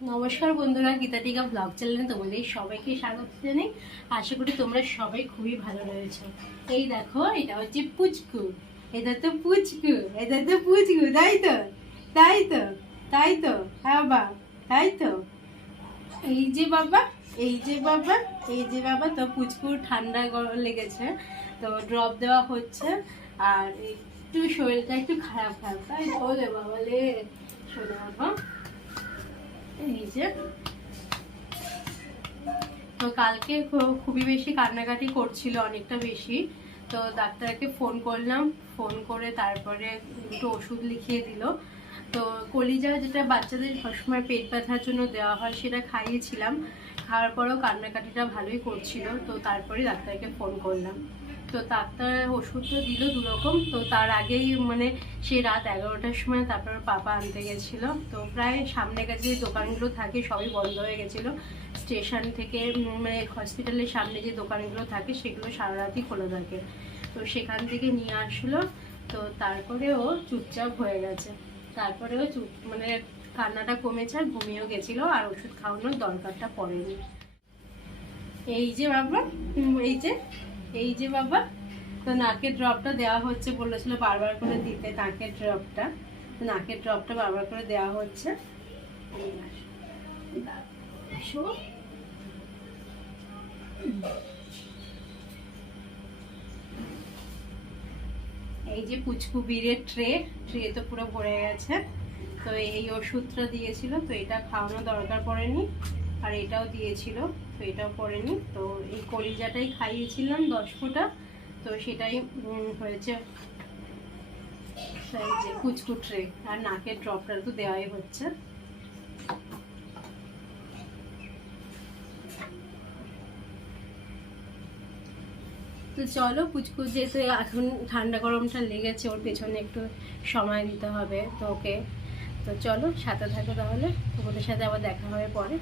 নমস্কার বন্ধুরা গীতাটিকা ব্লগ চ্যানেলে তোমাদের সবাইকে স্বাগত জানাই। আশা করি তোমরা সবাই খুবই ভালো রয়েছো। এই দেখো, এটা হচ্ছে পুচকু। এটা তো পুচকু, এটা তো পুচকু, তাই তো? তাই তো? তাই তো? হ্যাঁ বাবা তাই তো? এই যে বাবা, এই যে বাবা, এই যে বাবা, তো পুচকু ঠান্ডা লেগেছে, তো ড্রপ দেওয়া হচ্ছে। আর একটু শরীরটা একটু খারাপ খারাপ, তাই তো বাবা লে? শোনো বাবা। এই যে। তো কালকে খুবই বেশি কান্নাকাটি করছিল অনেকটা বেশি। তো ডাক্তারকে ফোন করলাম ফোন করে তারপরে একটু ওষুধ লিখিয়ে দিল। তো কলিজা যেটা বাচ্চাদের সবসময় পেট ব্যথার জন্য দেওয়া হয় সেটা খাইয়েছিলাম। খাওয়ার পরেও কান্নাকাটিটা ভালোই করছিল। তো তারপরে ডাক্তারকে ফোন করলাম। তো ডাক্তার ওষুধ তো দিল দুরকম। তো তার আগেই মানে সেই রাত এগারোটার সময় তারপর পাপা আনতে গেছিল। তো প্রায় সামনে কাছে যে দোকানগুলো থাকে সবই বন্ধ হয়ে গেছিল। স্টেশন থেকে মানে হসপিটালের সামনে যে দোকানগুলো থাকে সেগুলো সারা রাতই খোলা থাকে। তো সেখান থেকে নিয়ে আসলো। তো তারপরে ও চুপচাপ হয়ে গেছে। তারপরে ও চুপ মানে কান্নাটা কমেছে আর ঘুমিয়েও গেছিল আর ওষুধ খাওয়ানোর দরকারটা পড়েনি। এই যে বাবা এই যে এই যে বাবা, তো নাকের ড্রপটা দেওয়া হচ্ছে বলেছিল, বারবার করে দিতে নাকের ড্রপটা তো নাকের ড্রপটা বারবার করে দেওয়া হচ্ছে। এই যে পুচকু বীরের ট্রে ট্রে তো পুরো ভরে গেছে। তো এই ওষুধটা দিয়েছিল, তো এটা খাওয়ানো দরকার পড়েনি। আর এটাও দিয়েছিল, তো এটাও পড়েনি তো এই কলিজাটাই খাইয়েছিলাম দশ ফোঁটা, তো সেটাই হয়েছে সেই যে কুচকু আর নাকের ড্রপটা তো দেওয়াই হচ্ছে। তো চলো পুচকু যেহেতু এখন ঠান্ডা গরমটা লেগেছে, ওর পেছনে একটু সময় দিতে হবে তো ওকে তো চলো সাথে থাকো তাহলে, তোমাদের সাথে আবার দেখা হবে পরে।